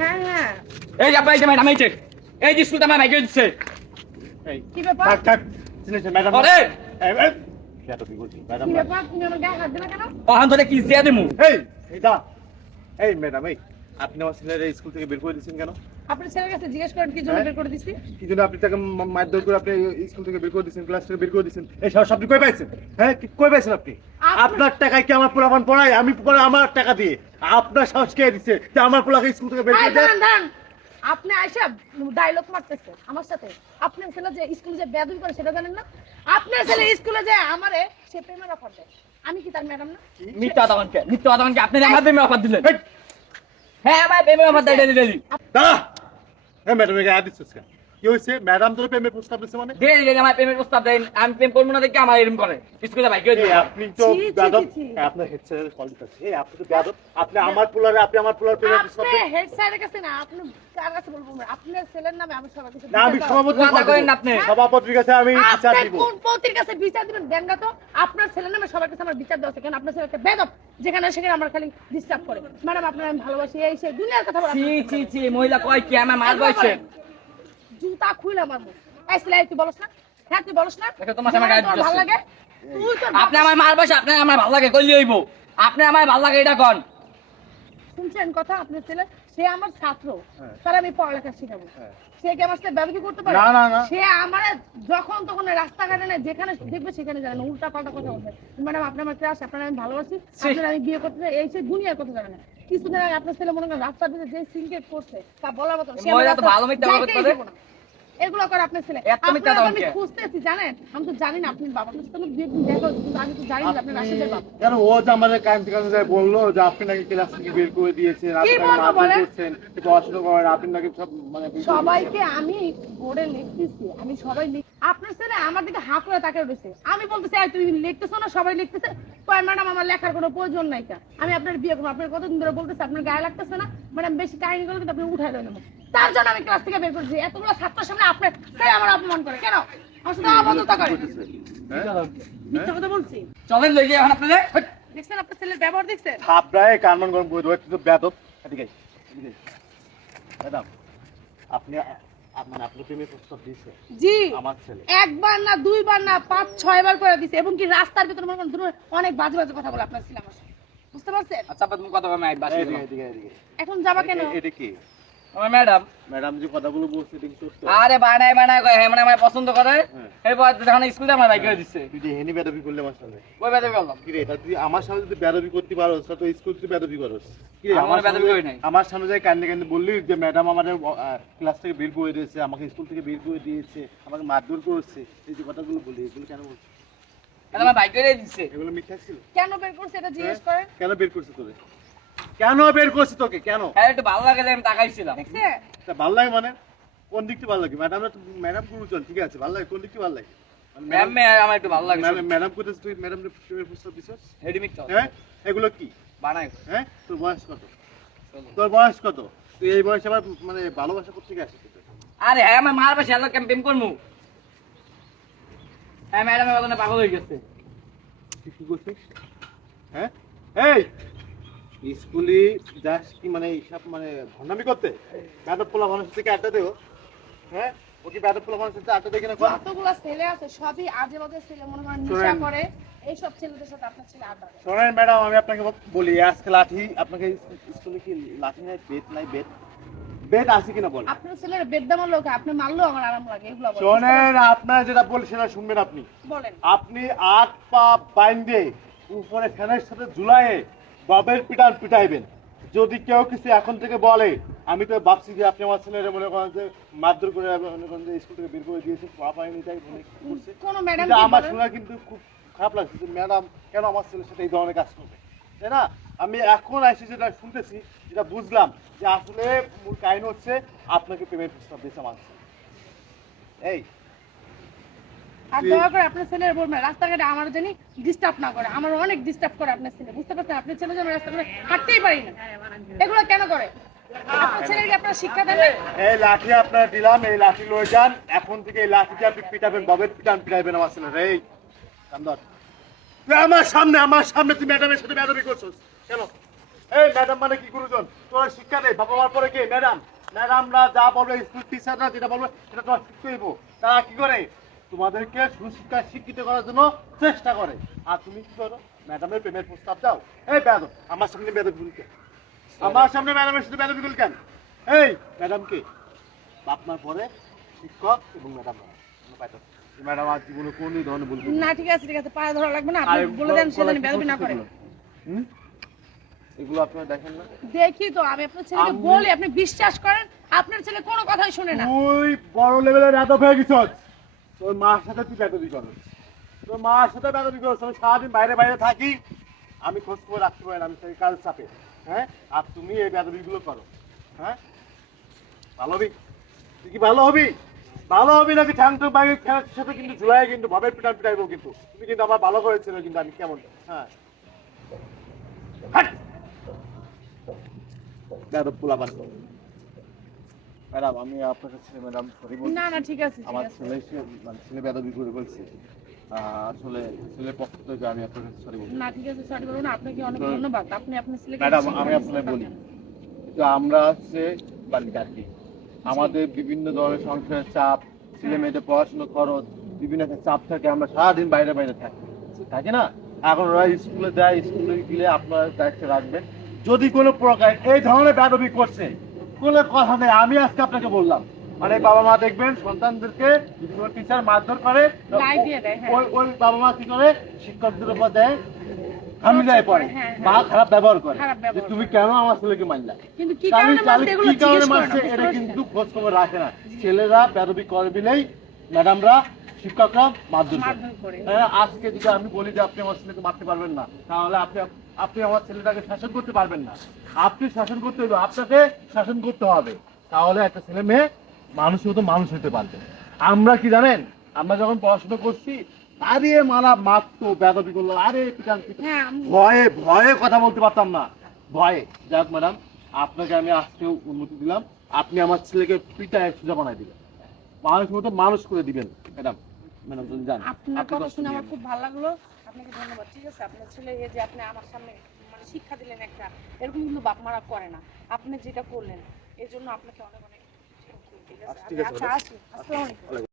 হ্যাঁ হ্যাঁ এই যে আপনার এই যে ম্যাডাম এই যে স্কুলটা আমার ভাইকে দিচ্ছে। এই কি ব্যাপার থাক থাক চিনেছেন ম্যাডাম আরে সেটা কি বলছি ম্যাডাম কি ব্যাপার তুমি আমার গায়ে হাত দিলে কেন? ওখান ধরে কি দিয়ে দেবো? এইটা এই ম্যাডাম আপনি আমার ছেলের স্কুল থেকে বের করে দিয়েছেন কেন? আপনার ছেলের কাছে জিজ্ঞেস করেন কি জন্য বের করে দিছি। কি জন্য আপনি তাকে মারধর করে আপনি স্কুল থেকে বের করে দিয়েছেন, ক্লাস থেকে বের করে দিয়েছেন? এই সব আপনি কই পাইছেন? হ্যাঁ কই পাইছেন আপনি? আপনার টাকায় কি আমার পোলাপান পড়ায়? আমি পড়াই আমার টাকা দিয়ে। আপনার সাহস কে দিচ্ছে যে আমার পোলাকে স্কুল থেকে বের করে দেয়? দাঁড়ান আপনি আইসা ডায়লগ মারতেছেন আমার সাথে। আপনার ছেলে যে স্কুলে যে বেয়াদবি করে সেটা জানেন না? আপনার ছেলে স্কুলে যে আমারে সে প্রেমের অফার দেয়, আমি কি তার ম্যাডাম না? মিথ্যা দাওয়ানকে আপনি আমার প্রেমে অফার দিলেন। হ্যাঁ আমার প্রেমে অফার দেয় ডেলি দাঁড়া হ্যাঁ ম্যাডাম গায়ে দিচ্ছিস কেন? কি হয়েছে? ম্যাডাম তোর প্রেমের প্রস্তাব দিচ্ছে মানে? ডেলি আমার প্রেমের প্রস্তাব দেন। আমি প্রেম করবো না দেখে আমার এরকম করে স্কুলে ভাইকে দিচ্ছে। আপনি তো বেয়াদব। আপনার হেড স্যারের কল দিতেছে। আপনি তো বেয়াদব। আপনি আমার পোলারে আপনি আমার পোলার প্রেমের প্রস্তাব আপনি দেন। হেড স্যারের কাছে না, আপনি কার কাছে বলবো? আপনার ছেলের নামে আমি সবার কাছে না আমি সভাপতি কথা কইেন না আপনি। সভাপতির কাছে আমি বিচার আপনি দিব। কোন পৌতির কাছে বিচার দিবেন? দেন না তো। আপনার ছেলের নামে সবার কাছে আমার বিচার দেওয়া আছে কেন? আপনার ছেলে একটা বেয়াদব, যেখানে সেখানে আমার খালি ডিস্টার্ব করে। ম্যাডাম আপনার আমি ভালোবাসি, এই সেই দুনিয়ার কথা বলা। ছি মহিলা কয় কি আমার মার বয়সে? জুতা খুইলা মারবো। এই ছেলে তুই বলছ না? হ্যাঁ তুই বলছ না? দেখো তোমার সামনে গায়ে তোর দিতেছে। ভালো লাগে? তুই তো আপনি আমার মার বয়সে আপনি আমার ভালো লাগে কইলি হইব। আপনি আমার ভালো লাগে এটা কোন? শুনছেন কথা? আপনার ছেলে সে আমার ছাত্র, হ্যাঁ। তার আমি পড়ালেখা শিখাবো। হ্যাঁ। সে কি আমার সাথে ব্যবহার করতে পারে? না। সে আমার যখন তখন রাস্তাঘাটে না যেখানে দেখবে সেখানে জানে না, উল্টা পাল্টা কথা বলবে। ম্যাডাম আপনি আমার ক্লাস, আপনার আমি ভালোবাসি, আপনার আমি বিয়ে করতে চাই, এই সেই দুনিয়ার কথা জানে না। কিছুদিন আগে আপনার ছেলে মনে করেন রাস্তার দিকে যে সিনকেট করছে তা বলার মতো না। সে মহিলা তো আমার ভালো মিথ্যা কথা যাইতেই বলে। দিব না। এগুলো করে আপনার ছেলে। এত মিথ্যা আপনার দাও আমি কে? খুঁজতেছি জানেন, আমি তো জানি না আপনি বাবা, কিন্তু আমি দুই দিন দেখো, কিন্তু আমি তো জানি না আপনি রাশেদের বাবা। কেন ও যে আমাদের কান্তি কাছে যায় বললো যে আপনি নাকি ক্লাস থেকে বের করে দিয়েছেন, আপনি নাকি বলবো মারধর বলেন? করছেন, পড়াশোনা করেন, আপনি নাকি সব মানে বের করে সবাইকে আমি বোর্ডে লিখতেছি, আমি সবাই আপনার ছেলে আমার দিকে হাঁ করে তাকে রয়েছে। আমি বলতেছি এই তুমি লিখতেছো না, সবাই লিখতেছে। কয় ম্যাডাম আমার লেখার কোনো প্রয়োজন নাই, আমি আপনার বিয়ে করবো। আপনার কতদিন ধরে বলতেছে আপনার গায়ে লাগতেছে না ম্যাডাম, বেশি কাহিনী করলে কিন্তু আপনি উঠাই দেন। তার জন্য আমি ক্লাস থেকে বের করছি। এতগুলো ছাত্রের সামনে আপনার তাই আমার অপমান করে কেন? আমার সাথে অবদ্ধতা করে। দিয়েছে। হ্যাঁ? মিথ্যা কথা বলছি? চলেন লই যাই এখন আপনাদের। দেখছেন আপনার ছেলের ব্যবহার দেখছেন? থাপড়ায় কানমান গরম করে দেবো, তুই তো বেয়াদব। এদিকে আয়, এদিকে আয়। ম্যাডাম আপনি মানে আপনার প্রেমের প্রস্তাব দিয়েছে জি আমার ছেলে? একবার না দুইবার না 5-6 বার করে দিছে, এবং কি রাস্তার ভিতরে মনে করেন দুটো অনেক বাজে বাজে কথা বলে আপনার ছেলে আমার সাথে। বুঝতে পারছেন? আচ্ছা আপা তুমি কথা বলো আমি বাসি এদিকে এদিকে এখন যাবা কেন? এটা কি আমার ম্যাডাম। ম্যাডাম যে কথাগুলো বলছে এটা কি সত্য? আরে বানায় কয় হ্যাঁ মানে আমার পছন্দ করে। এই পর যখন স্কুলে আমার ভাইকে দিচ্ছে। তুই যে হেনি বেদবি করলে আমার সামনে, ওই বেদবি বললাম। কি রে এটা তুই আমার সামনে যদি বেদবি করতে পারোস তা তো স্কুল তুই বেদবি করস। কি রে আমার বেয়াদবি করি নাই। আমার সামনে যাই কান্দে কান্দে বললি যে ম্যাডাম আমাদের ক্লাস থেকে বের করে দিয়েছে, আমাকে স্কুল থেকে বের করে দিয়েছে, আমাকে মারধর করেছে, এই যে কথাগুলো বলি এগুলো কেন বলছিস? এটা আমার ভাইকে দিচ্ছে। এগুলো মিথ্যা ছিল? কেন বের করছে এটা জিজ্ঞেস করেন। কেন বের করছিস তোকে? কেন বের করছিস তোকে? কেন? হ্যাঁ একটু ভালো লাগে আমি তাকাইছিলাম। দেখছে? তা ভালো লাগে মানে কোন দিকটা ভালো লাগে? ম্যাডাম গুরুজন ঠিক আছে, ভালো লাগে কোন দিকটা ভালো লাগে? ম্যাম আমার একটু ভালো লাগে। ম্যাডাম কোথায় তুই ম্যাডাম প্রেমের প্রস্তাব দিছিস? রেডিমিক তো হ্যাঁ এগুলো কি? বানায়। হ্যাঁ তোর বয়স কত? তোর বয়স কত? তুই এই বয়সে আবার মানে ভালোবাসা করতে গিয়ে আসিস? আরে হ্যাঁ আমার মার পাশে এলাকা ক্যাম্পেইন করবো। হ্যাঁ ম্যাডামের কথা পাগল হয়ে গেছে। তুই কি করছিস? হ্যাঁ এই স্কুলে যাস কি মানে এইসব মানে ভণ্ডামি করতে? ব্যাদব পোলা মানুষের থেকে আড্ডা দেবো? হ্যাঁ ও কি ব্যাদব পোলা মানুষের থেকে আড্ডা দেখে না? যতগুলা ছেলে আছে সবই আজে বাজে ছেলে, মনে করেন নেশা শোনেন। করে। এইসব ছেলেদের সাথে আপনার ছেলে আড্ডা দেয়। শোনেন ম্যাডাম আমি আপনাকে বলি আজকে লাঠি আপনাকে স্কুলে কি লাঠি নাই বেত নাই বেত আছে কিনা বল? আপনার ছেলের বেদ্যা লোক আপনি মারলেও আমার আরাম লাগে। এগুলো বলেন। শোনেন আপনার যেটা বলি সেটা শুনবেন আপনি। বলেন। আপনি 8 পা বাইন্ধে উপরে ফ্যানের সাথে ঝুলায়ে বাবের পিটান পিটাইবেন। যদি কেউ কিছু এখন থেকে বলে আমি তো ভাবছি যে আপনি আমার ছেলের মনে করেন যে মারধর করে মনে করেন যে স্কুল থেকে বের করে দিয়েছে, পড়া পায়নি তাই মনে করছে। কোন ম্যাডাম কিন্তু কি আমার বলেন? শোনা কিন্তু খুব খারাপ লাগছে যে ম্যাডাম কেন আমার ছেলের সাথে এই ধরনের কাজ করবে, তাই না? আমি এখন এসে যেটা শুনতেছি যেটা বুঝলাম যে আসলে মূল কাহিনী হচ্ছে আপনাকে প্রেমের প্রস্তাব দিয়েছে আমার ছেলে। এই আর দয়া করে আপনার ছেলের বলবেন রাস্তাঘাটে আমার জানি ডিস্টার্ব না করে। আমার অনেক ডিস্টার্ব করে আপনার ছেলে। বুঝতে পারছেন? আপনার ছেলে যেন রাস্তাঘাটে হাঁটতেই পারি না। এগুলো কেন করে? আপনার ছেলেকে আপনারা শিক্ষা দেন না? এই লাঠি আপনার দিলাম, এই লাঠি লয়ে যান। এখন থেকে এই লাঠি দিয়ে আপনি পিটাবেন, বাবের পিটান পিটাইবেন আমার ছেলে। এই কান্দর তুই আমার সামনে তুই ম্যাডামের সাথে বেয়াদবি করছিস কেন? এই ম্যাডাম মানে কি গুরুজন? তোর শিক্ষা নেই, বাবা মার পরে কে ম্যাডাম? ম্যাডামরা যা বলবে, স্কুল টিচাররা যেটা বলবে সেটা তোমার শিখতে হইব। তারা কি করে? তোমাদেরকে সুশিক্ষায় শিক্ষিত করার জন্য চেষ্টা করে। আর তুমি কি করো? ম্যাডামের প্রেমের প্রস্তাব দাও। এই বেয়াদব, আমার সামনে বেয়াদবি কেন? আমার সামনে ম্যাডামের সাথে বেয়াদবি কেন? এই ম্যাডামকে বাপ মার পরে শিক্ষক এবং ম্যাডাম ম্যাডাম আর জীবনে কোন ধরনের বলবো না ঠিক আছে পায়ে ধরা লাগবে না, আপনি বলে দেন সে জানি বেদবি না করে। এগুলো আপনারা দেখেন না? দেখি তো, আমি আপনার ছেলেকে বলি, আপনি বিশ্বাস করেন আপনার ছেলে কোনো কথাই শুনে না। তুই বড় লেভেলের বেয়াদব হয়ে গেছিস। তোর মার সাথে তুই বেয়াদবি করছিস। তোর মার সাথে বেয়াদবি করছিস। আমি সারাদিন বাইরে বাইরে থাকি, আমি খোঁজ খবর রাখতে পারি না, আমি সেই কাজ চাপে। হ্যাঁ, আর তুমি এই বেয়াদবিগুলো করো। হ্যাঁ, ভালো হবি? তুই কি ভালো হবি? ভালো হবি নাকি ঠ্যাং টুং বাইরে খেলার সাথে কিন্তু ঝুলাই কিন্তু ভাবের পিটান পিটাইবো কিন্তু। তুমি কিন্তু আমার ভালো করেছিল কিন্তু আমি কেমন? হ্যাঁ, বেয়াদব পোলাপান। ম্যাডাম আমি আপনার কাছে ম্যাডাম সরি বলছি। না না ঠিক আছে আমার ছেলে মানে ছেলে বেয়াদবি করে বলছে। আসলে ছেলের পক্ষ থেকে আমি আপনার কাছে সরি বলছি। না ঠিক আছে, সরি বলুন, আপনাকে অনেক ধন্যবাদ। আপনি আপনার ছেলেকে ম্যাডাম আমি আপনাকে বলি, তো আমরা হচ্ছে বাড়িতে আর কি আমাদের বিভিন্ন ধরনের সংসারের চাপ, ছেলে মেয়েদের পড়াশোনা খরচ, বিভিন্ন একটা চাপ থাকে, আমরা সারাদিন বাইরে বাইরে থাকি না। এখন ওরা স্কুলে দেয়, স্কুলে গেলে আপনারা দায়িত্ব রাখবেন। যদি কোনো প্রকার এই ধরনের বেয়াদবি করছে, কোনো কথা নেই, আমি আজকে আপনাকে বললাম, মানে বাবা মা দেখবেন সন্তানদেরকে যদি কোনো টিচার মারধর করে, লাই দিয়ে দেয়, হ্যাঁ। ওই বাবা মা কি করে শিক্ষকদের উপর দেয়, আমি যাই পড়ে হ্যাঁ, বা খারাপ ব্যবহার করে খারাপ ব্যবহার যে তুমি কেন আমার ছেলেকে মারলা। কিন্তু কি কারণে মারছে এগুলো কি কারণে জিজ্ঞেস মারছে করেন, এটা কিন্তু খোঁজ খবর রাখে না। ছেলেরা বেয়াদবি করে বিলেই ম্যাডামরা শিক্ষকরা মারধর মারধর করে। করে। হ্যাঁ, আজকে যদি আমি বলি যে আপনি আমার ছেলেকে মারতে পারবেন না, তাহলে আপনি আমার ছেলেটাকে শাসন করতে পারবেন না। আপনি শাসন করতে হবে, আপনাকে শাসন করতে হবে, তাহলে একটা ছেলে মেয়ে মানুষের মতো মানুষ হতে পারবে। আমরা কি জানেন, আমরা যখন পড়াশোনা করছি, আরে মারা মারতো, বেয়াদবি করলো, আরে পিটান পিটান, হ্যাঁ ভয়ে ভয়ে কথা বলতে পারতাম না, ভয়ে। যাক ম্যাডাম, আপনাকে আমি আজকেও অনুমতি দিলাম, আপনি আমার ছেলেকে পিটায় সোজা বানাই দিবেন, মানুষের মতো মানুষ করে দিবেন। ম্যাডাম ম্যাডাম তুমি জান, আপনার কথা শুনে আমার খুব ভালো লাগলো, আপনাকে ধন্যবাদ। ঠিক আছে, আপনার ছেলে এই যে আপনি আমার সামনে মানে শিক্ষা দিলেন একটা, এরকম কিন্তু বাপ মারা করে না, আপনি যেটা করলেন এর জন্য আপনাকে অনেক অনেক ঠিক আছে। ঠিক আছে, আচ্ছা আসি, আসসালামু আলাইকুম।